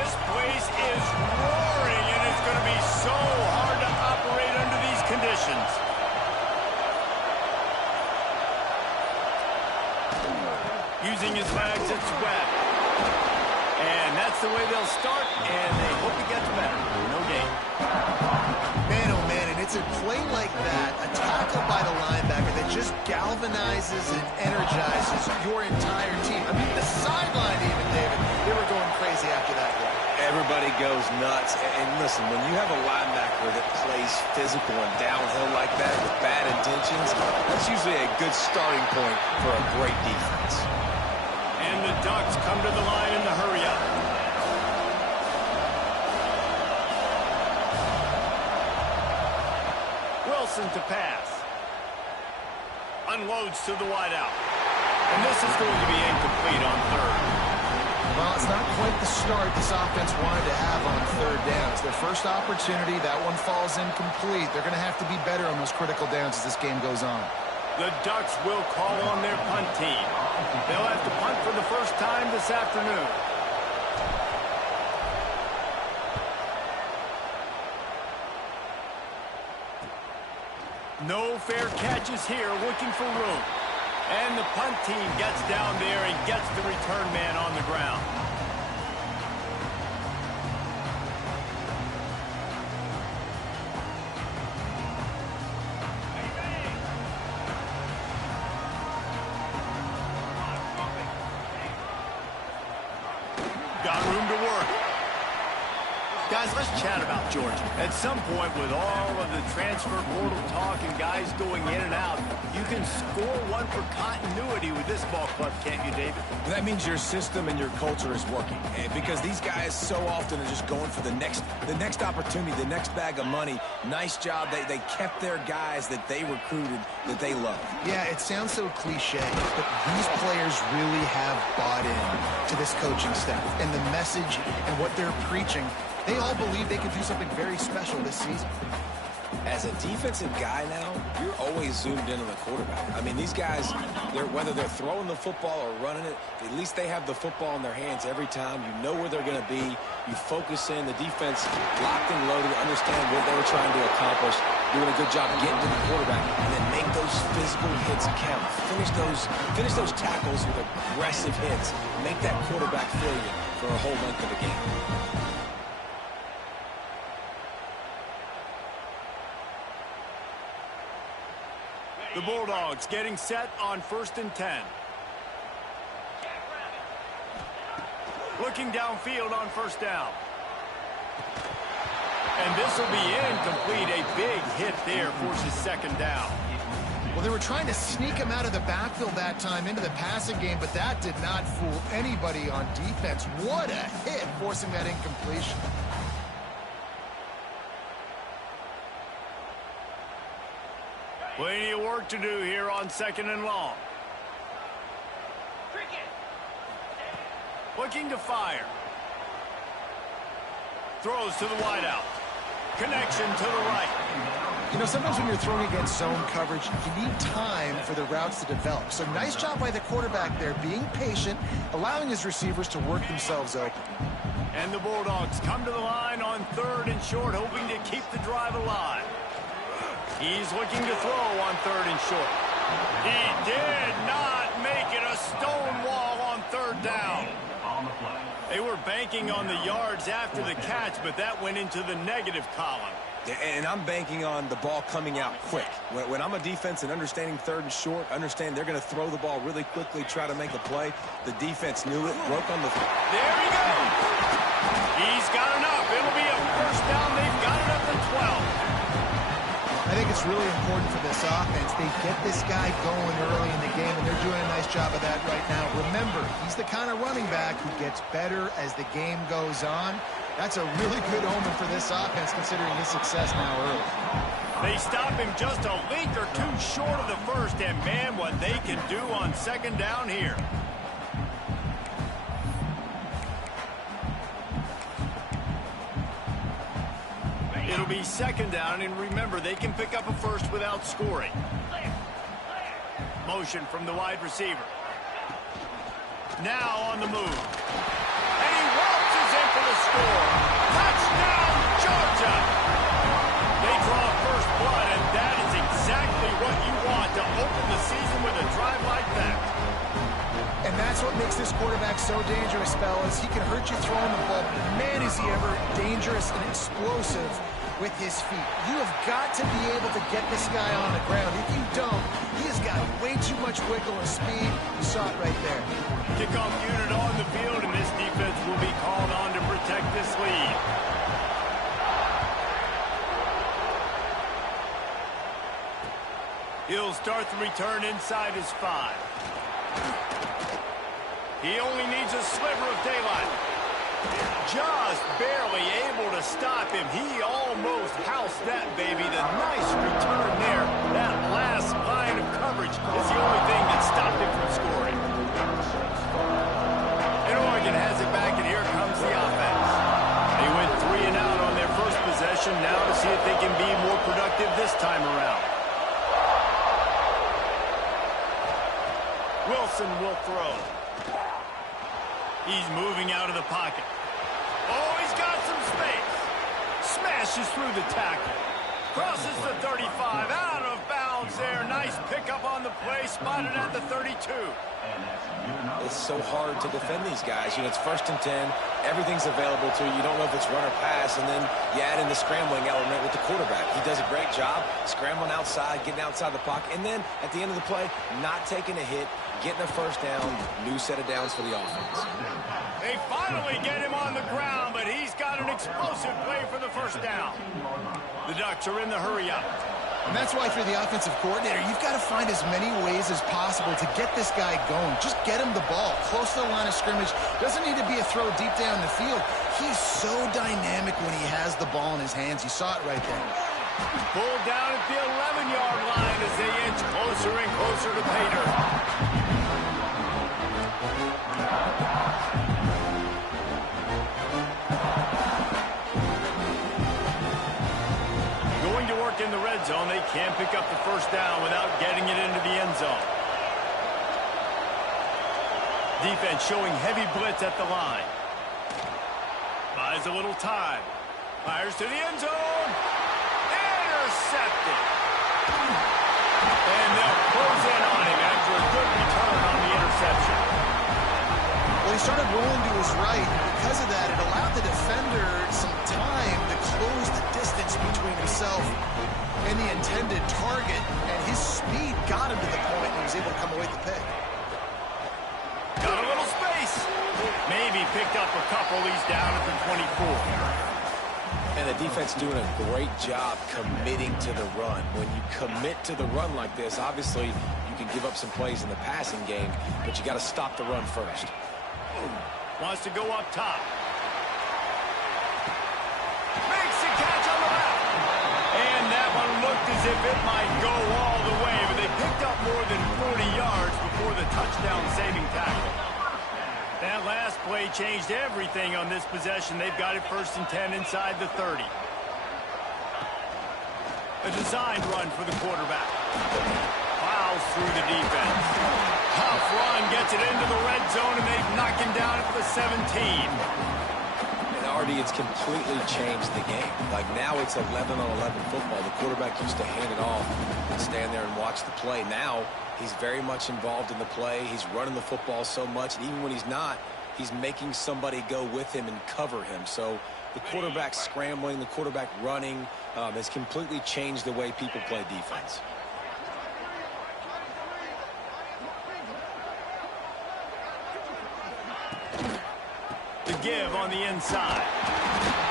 This place is roaring, and it's going to be so hard to operate under these conditions. Using his legs, it's Webb. And that's the way they'll start, and they hope it gets better. No game. Man, oh man, and it's a play like that, a tackle by the linebacker that just galvanizes and energizes your entire team. I mean, the sideline even, David, they were going crazy after that play. Everybody goes nuts. And listen, when you have a linebacker that plays physical and downhill like that with bad intentions, that's usually a good starting point for a great defense. And the Ducks come to the line in the hurry-up. Wilson to pass. Unloads to the wideout. And this is going to be incomplete on third. Well, it's not quite the start this offense wanted to have on third down. It's their first opportunity. That one falls incomplete. They're going to have to be better on those critical downs as this game goes on. The Ducks will call on their punt team. They'll have to punt for the first time this afternoon. No fair catches here, looking for room. And the punt team gets down there and gets the return man on the ground. Got room to work. Guys, let's chat about Georgia. At some point, with all of the transfer portal talk and guys going in and out, you can score one for continuity with this ball club, can't you, David? That means your system and your culture is working. Because these guys so often are just going for the next opportunity, the next bag of money. Nice job. They kept their guys that they recruited, that they love. Yeah, it sounds so cliche, but these players really have bought in to this coaching staff and the message and what they're preaching. They all believe they could do something very special this season. As a defensive guy now, you're always zoomed in on the quarterback. I mean, these guys, whether they're throwing the football or running it, at least they have the football in their hands every time. You know where they're going to be. You focus in. The defense locked and loaded, understand what they were trying to accomplish, doing a good job getting to the quarterback, and then make those physical hits count. Finish those tackles with aggressive hits. Make that quarterback feel you for a whole length of the game. The Bulldogs getting set on 1st and 10. Looking downfield on 1st down. And this will be incomplete. A big hit there forces 2nd down. Well, they were trying to sneak him out of the backfield that time into the passing game, but that did not fool anybody on defense. What a hit, forcing that incompletion. Plenty of work to do here on 2nd and long. Looking to fire. Throws to the wideout. Connection to the right. You know, sometimes when you're throwing against zone coverage, you need time for the routes to develop. So nice job by the quarterback there, being patient, allowing his receivers to work themselves open. And the Bulldogs come to the line on 3rd and short, hoping to keep the drive alive. He's looking to throw on 3rd and short. He did not make it. A stone wall on 3rd down. They were banking on the yards after the catch, but that went into the negative column. And I'm banking on the ball coming out quick. When I'm a defense and understanding 3rd and short, understand they're going to throw the ball really quickly, try to make a play. The defense knew it, broke on the... There he goes. He's got enough. It'll be a 1st down. They've got it up to 12. I think it's really important for this offense. They get this guy going early in the game, and they're doing a nice job of that right now. Remember, he's the kind of running back who gets better as the game goes on. That's a really good omen for this offense, considering his success now early. They stop him just a length or two short of the 1st, and man, what they can do on 2nd down here. It'll be 2nd down, and remember, they can pick up a 1st without scoring. Motion from the wide receiver. Now on the move. And he waltzes in for the score. makes this quarterback so dangerous, fellas. He can hurt you throwing the ball. Man, is he ever dangerous and explosive with his feet. You have got to be able to get this guy on the ground. If you don't, he has got way too much wiggle and speed. You saw it right there. Kickoff unit on the field, and this defense will be called on to protect this lead. He'll start the return inside his 5. He only needs a sliver of daylight. Just barely able to stop him. He almost housed that baby. The nice return there. That last line of coverage is the only thing that stopped him from scoring. And Oregon has it back, and here comes the offense. They went 3 and out on their first possession. Now to see if they can be more productive this time around. Wilson will throw. He's moving out of the pocket. Oh, he's got some space. Smashes through the tackle. Crosses the 35. Out of bounds there. Nice pickup on the play. Spotted at the 32. It's so hard to defend these guys. You know, it's 1st and 10. Everything's available to you. You don't know if it's run or pass. And then you add in the scrambling element with the quarterback. He does a great job scrambling outside, getting outside the pocket. And then at the end of the play, not taking a hit, getting a first down, new set of downs for the offense. They finally get him on the ground, but he's got an explosive play for the first down. The Ducks are in the hurry-up. And that's why, for the offensive coordinator, you've got to find as many ways as possible to get this guy going. Just get him the ball close to the line of scrimmage. Doesn't need to be a throw deep down the field. He's so dynamic when he has the ball in his hands. You saw it right there. Pulled down at the 11-yard line as they inch closer and closer to pay dirt. In the red zone, they can't pick up the first down without getting it into the end zone. Defense showing heavy blitz at the line. Buys a little time. Fires to the end zone. Intercepted. And they'll close in on him after a good return on the interception. Well, he started rolling to his right, and because of that, it allowed the defender some time to close the distance between himself and the intended target, and his speed got him to the point where he was able to come away with the pick. Got a little space. Maybe picked up a couple. He's down at the 24. And the defense doing a great job committing to the run. When you commit to the run like this, obviously you can give up some plays in the passing game, but you got to stop the run first. Wants to go up top. Makes the catch on the left. And that one looked as if it might go all the way, but they picked up more than 40 yards before the touchdown-saving tackle. That last play changed everything on this possession. They've got it 1st and 10 inside the 30. A designed run for the quarterback. Plows through the defense. Tough run, gets it into the red zone, and they knock him down at the 17. Artie, it's completely changed the game. Like, now it's 11-on-11 football. The quarterback used to hand it off and stand there and watch the play. Now he's very much involved in the play. He's running the football so much, and even when he's not, he's making somebody go with him and cover him. So the quarterback scrambling, the quarterback running has completely changed the way people play defense. The give on the inside.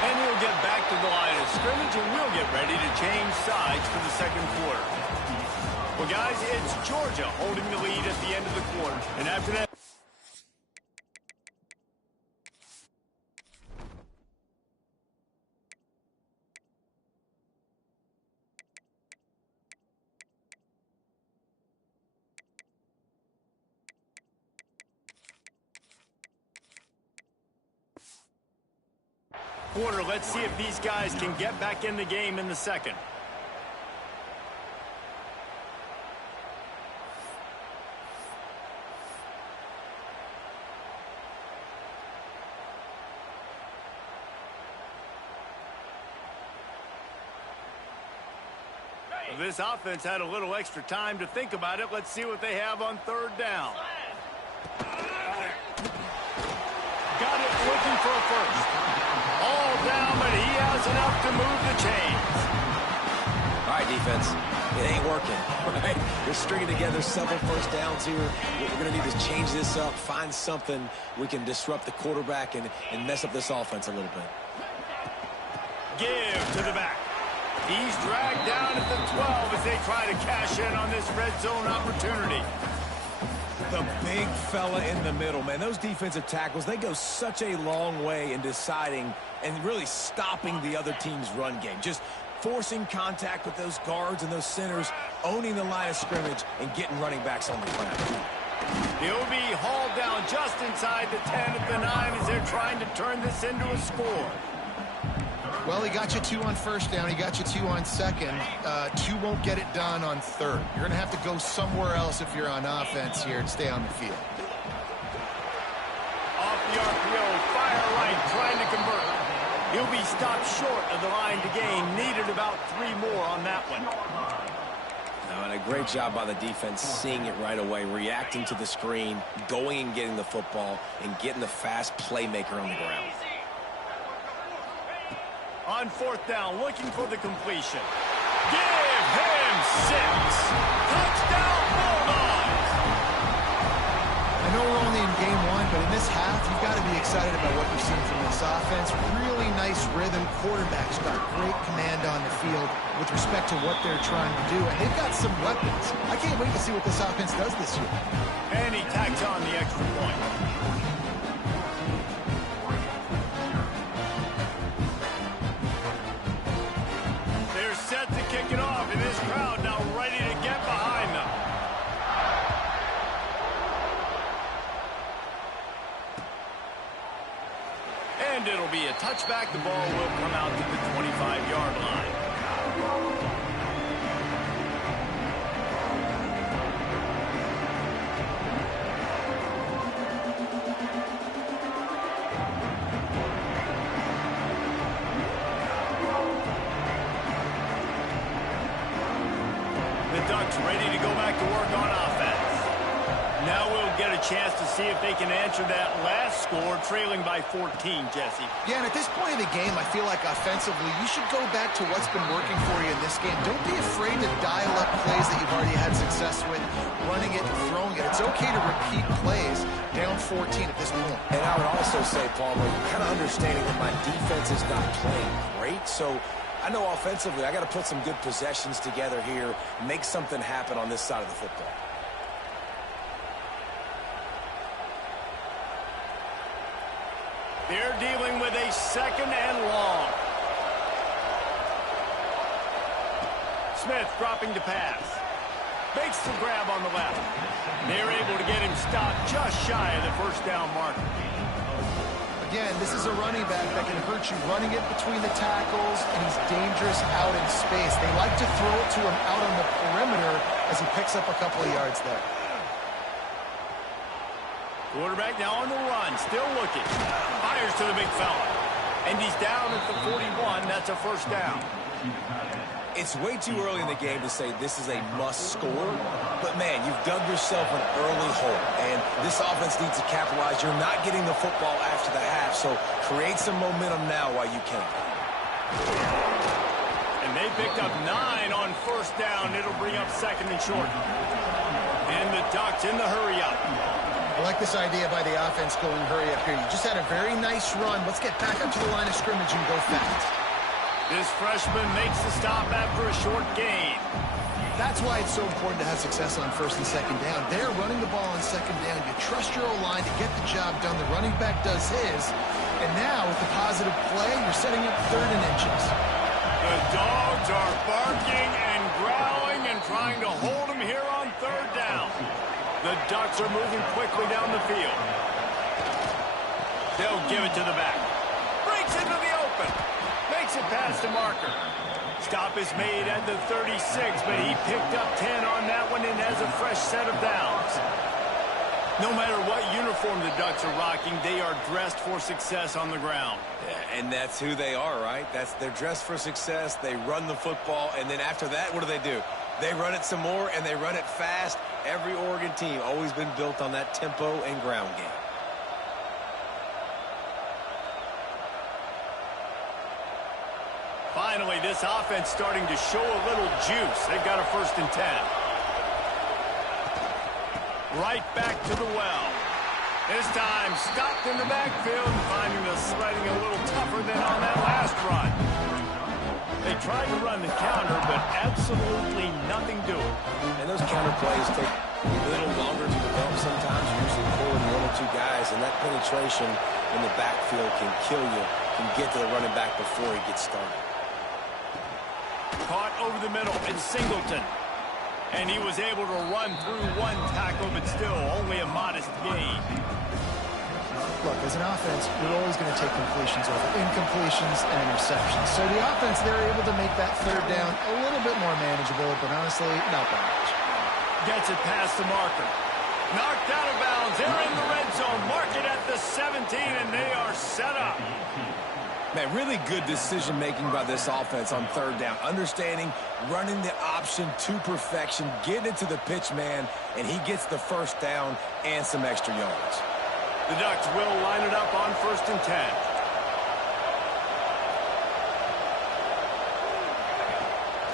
And he'll get back to the line of scrimmage, and we'll get ready to change sides for the second quarter. Well, guys, it's Georgia holding the lead at the end of the quarter. And after that, let's see if these guys can get back in the game in the second. Well, this offense had a little extra time to think about it. Let's see what they have on 3rd down. got it looking for a first. All down, but he has enough to move the chains. All right, defense. It ain't working, right? We're stringing together several first downs here. We're going to need to change this up, find something we can disrupt the quarterback and mess up this offense a little bit. Give to the back. He's dragged down at the 12 as they try to cash in on this red zone opportunity. The big fella in the middle, man. Those defensive tackles, they go such a long way in deciding and really stopping the other team's run game. Just forcing contact with those guards and those centers, owning the line of scrimmage, and getting running backs on the ground. He'll be hauled down just inside the 10 at the 9 as they're trying to turn this into a score. Well, he got you 2 on first down. He got you 2 on second. 2 won't get it done on third. You're going to have to go somewhere else if you're on offense here to stay on the field. Off the RPO, fire right, trying to convert. He'll be stopped short of the line to gain. Needed about 3 more on that one. Now, and a great job by the defense seeing it right away, reacting to the screen, going and getting the football, and getting the fast playmaker on the ground. On fourth down, looking for the completion. Give him 6. Touchdown, Bulldogs! I know we're only in game 1, but in this half, you've got to be excited about what you're seeing from this offense. Really nice rhythm. Quarterback's got great command on the field with respect to what they're trying to do, and they've got some weapons. I can't wait to see what this offense does this year. And he tacks on the extra point. Set to kick it off, and this crowd now ready to get behind them. And it'll be a touchback. The ball will come out to the 25-yard line. Ducks ready to go back to work on offense. Now we'll get a chance to see if they can answer that last score, trailing by 14, Jesse. Yeah, and at this point of the game, I feel like offensively, you should go back to what's been working for you in this game. Don't be afraid to dial up plays that you've already had success with, running it and throwing it. It's okay to repeat plays down 14 at this point. And I would also say, Palmer, kind of understanding that my defense is not playing great, so I know offensively I got to put some good possessions together here, make something happen on this side of the football. They're dealing with a second and long. Smith dropping to pass. Makes the grab on the left. They're able to get him stopped just shy of the first down marker. Again, this is a running back that can hurt you running it between the tackles, and he's dangerous out in space. They like to throw it to him out on the perimeter as he picks up a couple of yards there. Quarterback now on the run, still looking. Fires to the big fella. And he's down at the 41. That's a first down. It's way too early in the game to say this is a must score, but man, you've dug yourself an early hole, and this offense needs to capitalize. You're not getting the football after the half, so create some momentum now while you can. And they picked up 9 on first down. It'll bring up second and short. And the Ducks in the hurry up. I like this idea by the offense going hurry up here. You just had a very nice run. Let's get back up to the line of scrimmage and go fast. This freshman makes the stop after a short gain. That's why it's so important to have success on first and second down. They're running the ball on second down. You trust your O-line to get the job done. The running back does his. And now, with the positive play, you're setting up third and inches. The Dogs are barking and growling and trying to hold him here on third down. The Ducks are moving quickly down the field. They'll give it to the back. Breaks into the open. Makes it past the marker. Stop is made at the 36, but he picked up 10 on that one and has a fresh set of downs. No matter what uniform the Ducks are rocking, they are dressed for success on the ground. Yeah, and that's who they are, right? They're dressed for success. They run the football, and then after that, what do? They run it some more, and they run it fast. Every Oregon team always been built on that tempo and ground game. Finally, this offense starting to show a little juice. They've got a 1st and 10. Right back to the well. This time, stopped in the backfield, finding the sledding a little tougher than on that last run. They tried to run the counter, but absolutely nothing doing. And those counter plays take a little longer to develop sometimes. You're usually pulling 1 or 2 guys, and that penetration in the backfield can kill you, can get to the running back before he gets started. Caught over the middle, it's Singleton. And he was able to run through 1 tackle, but still only a modest gain. Look, as an offense, you're always going to take completions over incompletions and interceptions. So the offense, they're able to make that 3rd down a little bit more manageable, but honestly, not that much. Gets it past the marker. Knocked out of bounds. They're in the red zone. Mark it at the 17, and they are set up. Man, really good decision-making by this offense on 3rd down. Understanding, running the option to perfection, getting it to the pitch man, and he gets the 1st down and some extra yards. The Ducks will line it up on 1st and 10.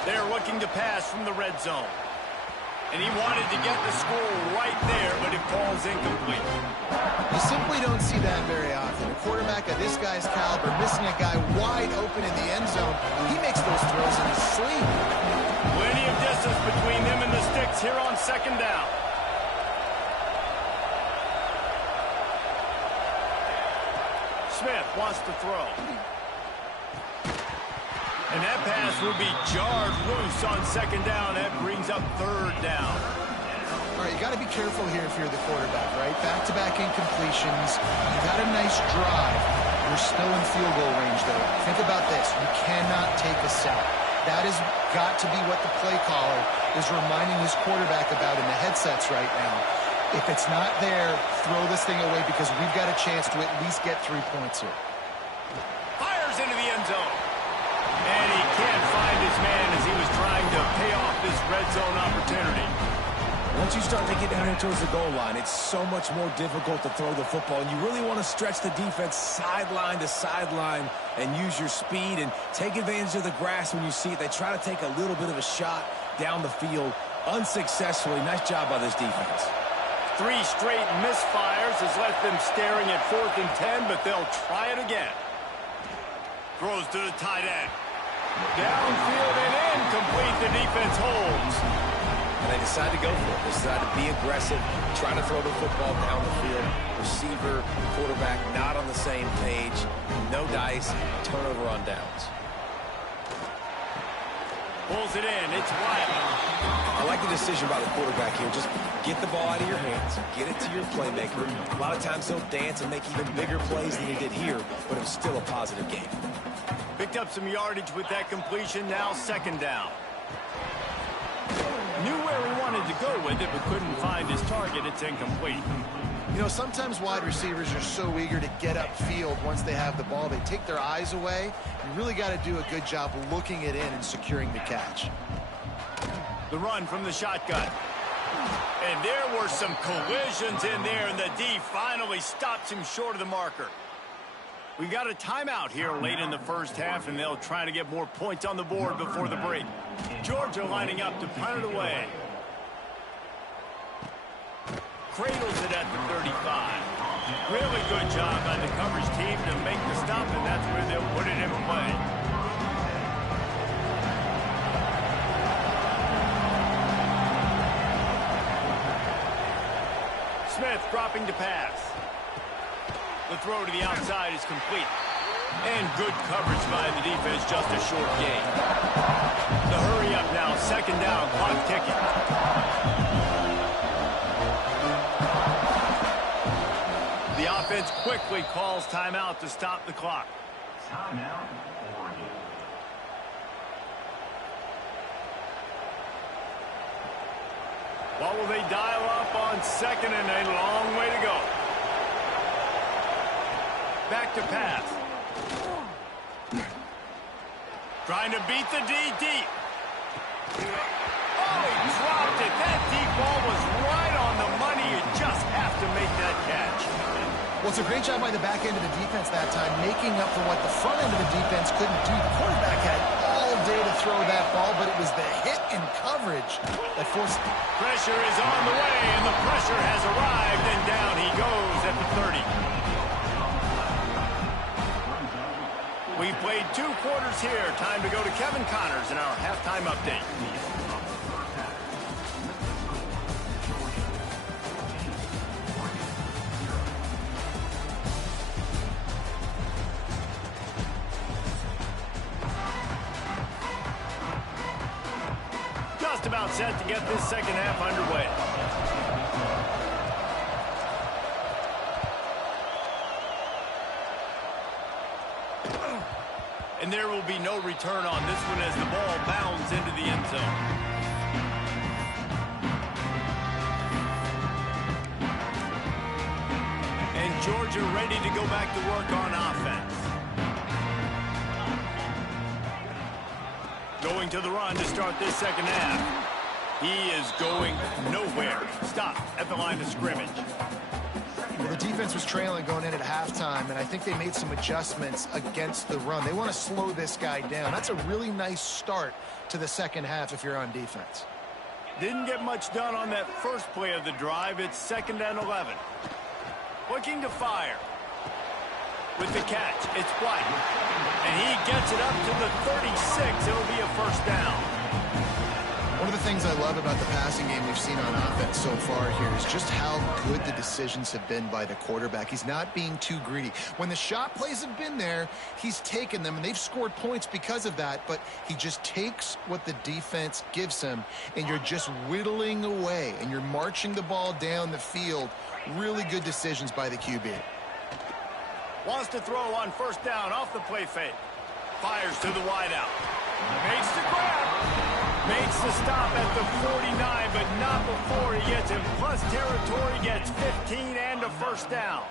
They're looking to pass from the red zone. And he wanted to get the score right there, but it falls incomplete. You simply don't see that very often. A quarterback of this guy's caliber missing a guy wide open in the end zone. He makes those throws in his sleep. Plenty of distance between them and the sticks here on 2nd down. Smith wants to throw. And that pass will be jarred loose on 2nd down. That brings up 3rd down. All right, you got to be careful here if you're the quarterback, right? Back-to-back incompletions. You got a nice drive. You're still in field goal range, though. Think about this. You cannot take a sack. That has got to be what the play caller is reminding his quarterback about in the headsets right now. If it's not there, throw this thing away because we've got a chance to at least get 3 points here. Fires into the end zone. And he can't find his man as he was trying to pay off this red zone opportunity. Once you start to get down here towards the goal line, it's so much more difficult to throw the football. And you really want to stretch the defense sideline to sideline and use your speed and take advantage of the grass when you see it. They try to take a little bit of a shot down the field unsuccessfully. Nice job by this defense. 3 straight misfires has left them staring at 4th and 10, but they'll try it again. Throws to the tight end. Downfield and incomplete. The defense holds. And they decide to go for it. They decide to be aggressive, trying to throw the football down the field. Receiver, quarterback not on the same page. No dice. Turnover on downs. Pulls it in. It's Wiley. I like the decision by the quarterback here. Just get the ball out of your hands. Get it to your playmaker. A lot of times he'll dance and make even bigger plays than he did here, but it was still a positive game. Picked up some yardage with that completion. Now 2nd down. Knew where he wanted to go with it, but couldn't find his target. It's incomplete. You know, sometimes wide receivers are so eager to get upfield once they have the ball. They take their eyes away. You really got to do a good job looking it in and securing the catch. The run from the shotgun. And there were some collisions in there, and the D finally stops him short of the marker. We got a timeout here late in the 1st half, and they'll try to get more points on the board before the break. Georgia lining up to punt it away. Cradles it at the 35. Really good job by the coverage team to make the stop, and that's where they'll put it in play. Smith dropping to pass. The throw to the outside is complete. And good coverage by the defense, just a short gain. The hurry up now, 2nd down, clock ticking. The offense quickly calls timeout to stop the clock. Timeout, Oregon. What will they dial up on 2nd and a long way to go? Back to pass. Trying to beat the D deep. Oh, he dropped it. That deep ball was right on the money. You just have to make that catch. Well, it's a great job by the back end of the defense that time, making up for what the front end of the defense couldn't do. The quarterback had all day to throw that ball, but it was the hit and coverage that forced it. Pressure is on the way, and the pressure has arrived, and down he goes at the 30. We played 2 quarters here. Time to go to Kevin Connors in our halftime update. Just about set to get this second half underway. And there will be no return on this one as the ball bounds into the end zone. And Georgia ready to go back to work on offense. Going to the run to start this second half. He is going nowhere. Stop at the line of scrimmage. Well, the defense was trailing going in at halftime, and I think they made some adjustments against the run. They want to slow this guy down. That's a really nice start to the second half if you're on defense. Didn't get much done on that first play of the drive. It's 2nd and 11. Looking to fire. With the catch, it's White. And he gets it up to the 36. It'll be a first down. One of the things I love about the passing game we've seen on offense so far here is just how good the decisions have been by the quarterback. He's not being too greedy. When the shot plays have been there, he's taken them, and they've scored points because of that, but he just takes what the defense gives him, and you're just whittling away, and you're marching the ball down the field. Really good decisions by the QB. Wants to throw on first down off the play fake. Fires to the wideout. Makes the grab. Makes the stop at the 49, but not before he gets in plus territory, gets 15 and a first down.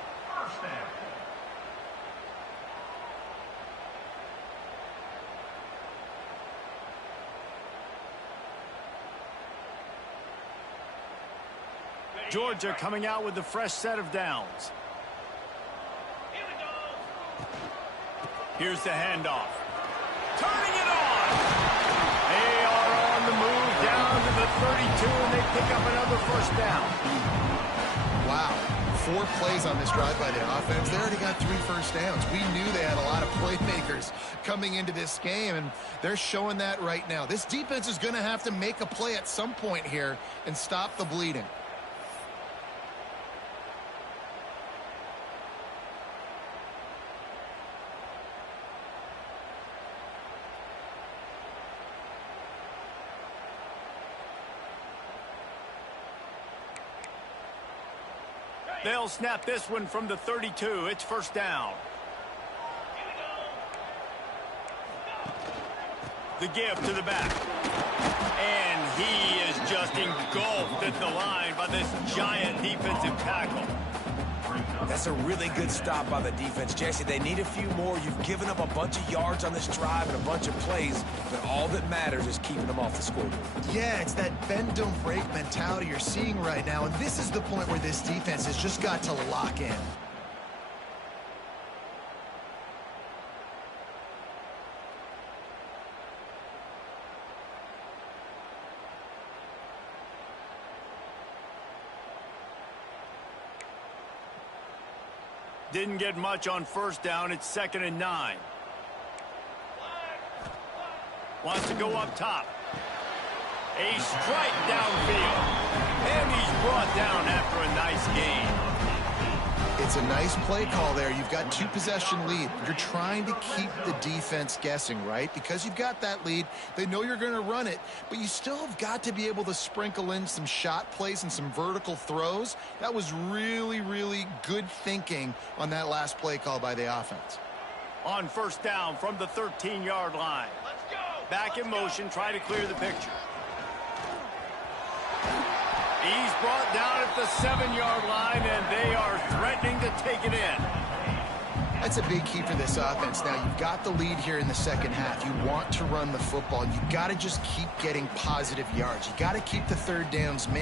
Georgia coming out with a fresh set of downs. Here's the handoff. Turning it on. They are on the move down to the 32, and they pick up another first down. Wow. 4 plays on this drive by the offense. They already got 3 first downs. We knew they had a lot of playmakers coming into this game, and they're showing that right now. This defense is going to have to make a play at some point here and stop the bleeding. They'll snap this one from the 32. It's first down. The give to the back. And he is just engulfed at the line by this giant defensive tackle. That's a really good stop by the defense, Jesse. They need a few more. You've given up a bunch of yards on this drive and a bunch of plays, but all that matters is keeping them off the scoreboard. Yeah, it's that bend don't break mentality you're seeing right now, and this is the point where this defense has just got to lock in. Didn't get much on first down. It's 2nd and 9. Wants to go up top. A strike downfield. And he's brought down after a nice gain. It's a nice play call there. You've got 2-possession lead. You're trying to keep the defense guessing, right? Because you've got that lead. They know you're going to run it, but you still have got to be able to sprinkle in some shot plays and some vertical throws. That was really, really good thinking on that last play call by the offense. On first down from the 13-yard line. Let's go. Back in motion, try to clear the picture. He's brought down at the 7-yard line, and they are threatening to take it in. That's a big key for this offense. Now, you've got the lead here in the second half. You want to run the football. You've got to just keep getting positive yards. You got to keep the third downs, man.